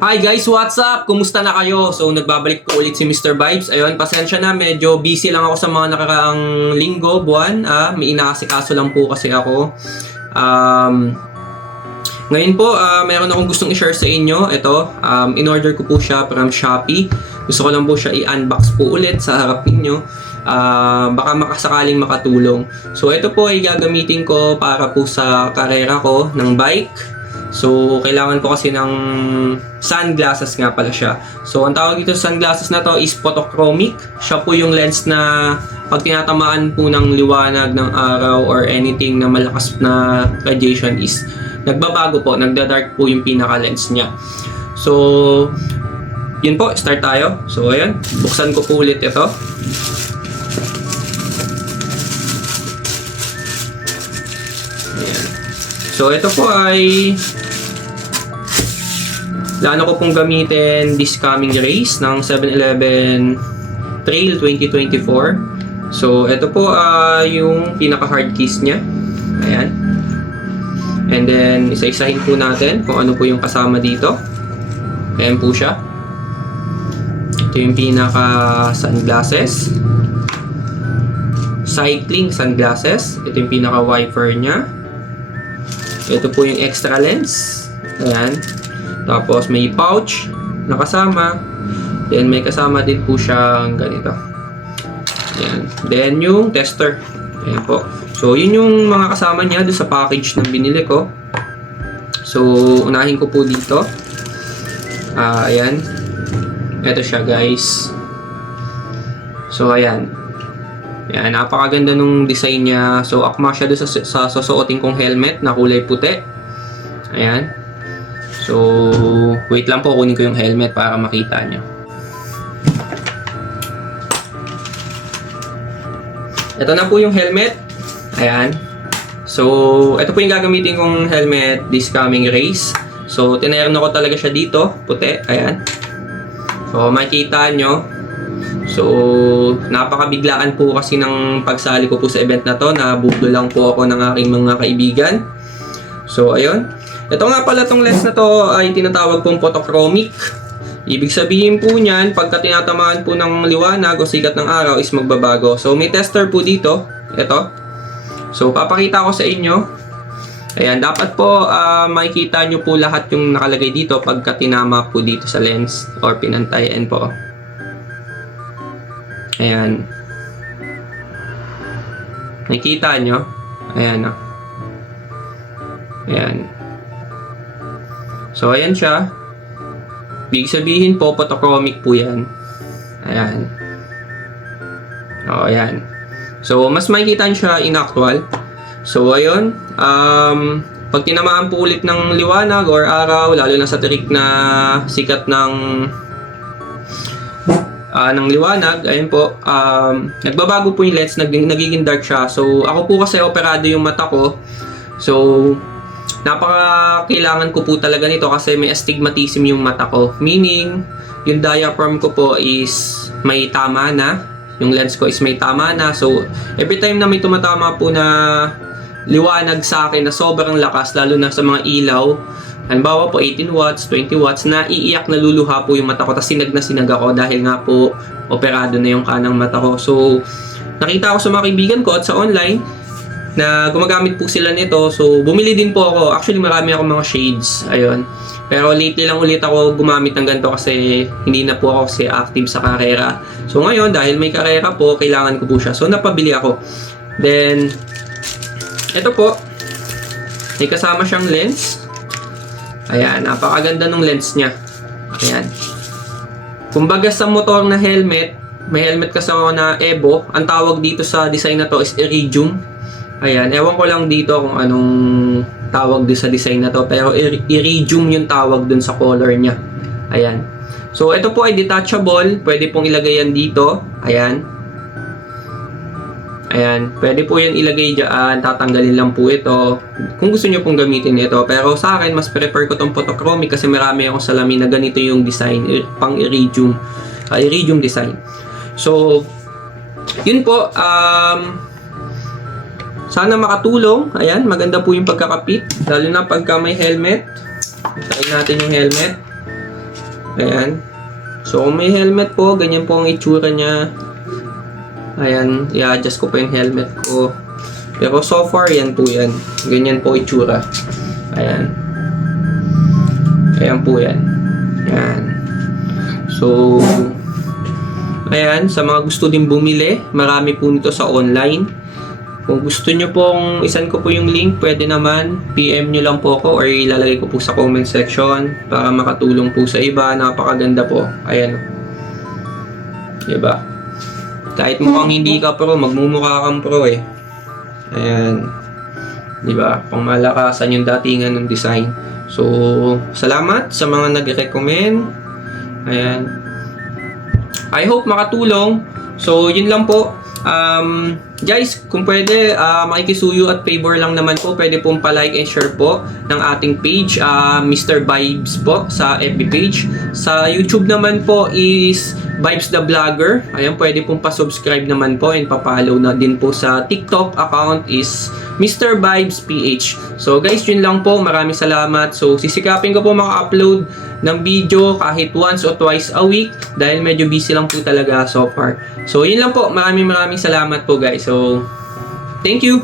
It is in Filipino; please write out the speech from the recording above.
Hi guys, what's up? Kumusta na kayo? So, nagbabalik po ulit si Mr. Vibes. Ayun, pasensya na, medyo busy lang ako sa mga nakaraang linggo, buwan. May inaasikaso lang po kasi ako. Ngayon po, meron akong gustong i-share sa inyo. Ito, in-order ko po siya from Shopee. Gusto ko lang po siya i-unbox po ulit sa harap ninyo. Baka makasakaling makatulong. So, ito po ay gagamitin ko para po sa karera ko ng bike. So, kailangan ko kasi ng sunglasses nga pala siya. So, ang tawag dito sa sunglasses na to is photochromic. Siya po yung lens na pag tinatamaan po ng liwanag ng araw or anything na malakas na radiation is nagbabago po, nagda-dark po yung pinaka-lens niya. So, yun po, start tayo. So, ayan, buksan ko po ulit ito. Ayan. So, ito po ay plano ko pong gamitin this coming race ng 7-Eleven Trail 2024. So, ito po yung pinaka-hard keys niya. Ayan. And then, isa-isahin po natin kung ano po yung kasama dito. Ayan po siya. Ito yung pinaka-sunglasses. Cycling sunglasses. Ito yung pinaka-wiper niya. Ito po yung extra lens. Ayan. Tapos may pouch na kasama. Then may kasama din po siyang ganito. Ayan. Then yung tester. Ayan po. So yun yung mga kasama niya doon sa package na binili ko. So unahin ko po dito. Ayan. Ito siya guys. So ayan. Ayan, napakaganda nung design niya. So, akma siya doon sa susuotin kong helmet na kulay puti. Ayan. So, wait lang po, kunin ko yung helmet para makita nyo. Ito na po yung helmet. Ayan. So, ito po yung gagamitin kong helmet this coming race. So, tinerno ko talaga siya dito, puti. Ayan. So, makikita nyo. So, napakabiglaan po kasi ng pagsali ko po sa event na to. Nabublo lang po ako ng aking mga kaibigan. So, ayun. Ito nga pala tong lens na to ay tinatawag pong photochromic. Ibig sabihin po niyan, pagka tinatamaan po ng liwanag o sikat ng araw is magbabago. So, may tester po dito. Ito. So, papakita ko sa inyo. Ayan, dapat po makikita nyo po lahat yung nakalagay dito pagka tinama po dito sa lens or pinantayan po. Ayan. Nakikita nyo? Ayan o. Ayan. So, ayan siya. Ibig sabihin po, photochromic po yan. Ayan. O, ayan. So, mas makikita nyo siya in actual. So, ayun. Pag tinamaan po ulit ng liwanag or araw, lalo na sa tirik na sikat ng liwanag, ayun po, nagbabago po yung lens, nagiging dark siya. So, ako po kasi operado yung mata ko. So, kailangan ko po talaga nito kasi may astigmatism yung mata ko. Meaning, yung diaphragm ko po is may tama na. Yung lens ko is may tama na. So, every time na may tumatama po na liwanag sa akin na sobrang lakas, lalo na sa mga ilaw, halimbawa po 18 watts, 20 watts, naiiyak, naluluha po yung mata ko, tapos sinag na sinag ako dahil nga po operado na yung kanang mata ko. So, nakita ko sa mga kaibigan ko at sa online na gumagamit po sila nito. So, bumili din po ako. Actually, marami akong mga shades. Ayun. Pero lately lang ulit ako gumamit ng ganito kasi hindi na po ako kasi active sa karera. So, ngayon, dahil may karera po, kailangan ko po siya. So, napabili ako. Then, ito po, may kasama siyang lens. Ayan, napakaganda ng lens niya. Ayan. Kumbaga sa motor na helmet, may helmet kasi ako na Evo. Ang tawag dito sa design na to is iridium. Ayan, ewan ko lang dito kung anong tawag dito sa design na to. Pero iridium yung tawag dun sa color niya. Ayan. So, ito po ay detachable. Pwede pong ilagay yan dito. Ayan. Ayan, pwede po yan ilagay dyan, tatanggalin lang po ito kung gusto nyo pong gamitin ito. Pero sa akin, mas prefer ko itong photochromic kasi marami akong salamin na ganito yung design, pang iridium design. So, yun po, sana makatulong. Ayan, maganda po yung pagkakapit, lalo na pagka may helmet. Try natin yung helmet. Ayan. So, kung may helmet po, ganyan po ang itsura niya. Ayan, i-adjust ko po yung helmet ko. Pero so far, yan po yan. Ganyan po itsura. Ayan. Ayan po yan. Ayan. So, ayan, sa mga gusto din bumili, marami po nito sa online. Kung gusto nyo pong isan ko po yung link, pwede naman, PM nyo lang po ako or ilalagay ko po sa comment section para makatulong po sa iba. Napakaganda po. Ayan. Diba? Kahit mukhang hindi ka pro, magmumukha kang pro eh. Ayan. Diba? Pangmalakasan yung datingan ng design. So, salamat sa mga nag-recommend. Ayan. I hope makatulong. So, yun lang po. Guys, kung pwede, makikisuyo at favor lang naman po, pwede pong pa-like and share po ng ating page, Mr. Vibes po sa FB page. Sa YouTube naman po is Vibes the Vlogger. Ayan, pwede pong pa-subscribe naman po and pa-follow na din po sa TikTok account is Mr. Vibes PH. So guys, yun lang po. Maraming salamat. So sisikapin ko po maka-upload ng video kahit once or twice a week dahil medyo busy lang po talaga so far. So yun lang po. Maraming salamat po guys. So thank you.